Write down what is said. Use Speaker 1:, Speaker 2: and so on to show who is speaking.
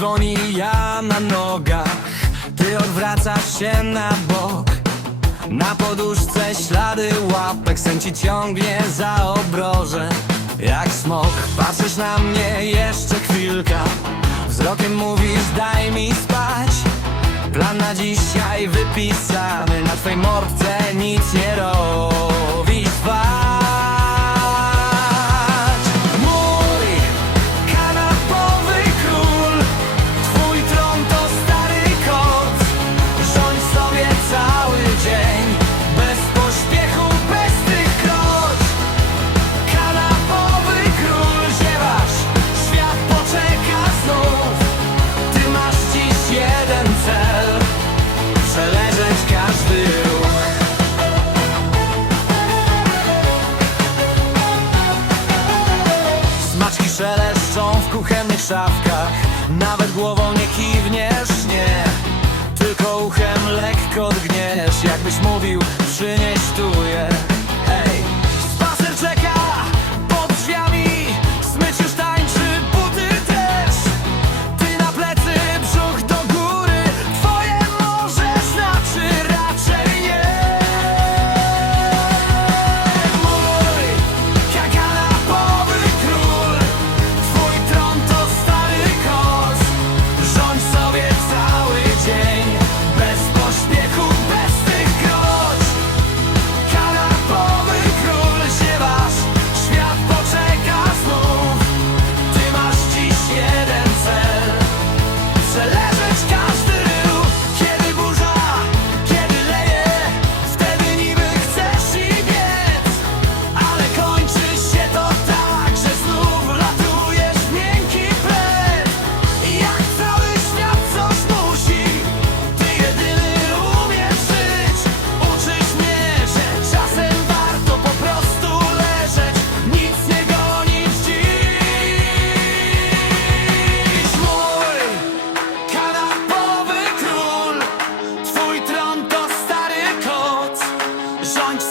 Speaker 1: dzwoni, ja na nogach. Ty odwracasz się na bok. Na poduszce ślady łapek Sen ci ciągnie za obroże. Jak smok Patrzysz na mnie jeszcze chwilka. Wzrokiem mówisz daj mi spać. Plan na dzisiaj wypisany. Na twej mordce nic nie robi szeleszczą w kuchennych szafkach. Nawet głową nie kiwniesz, nie. rządź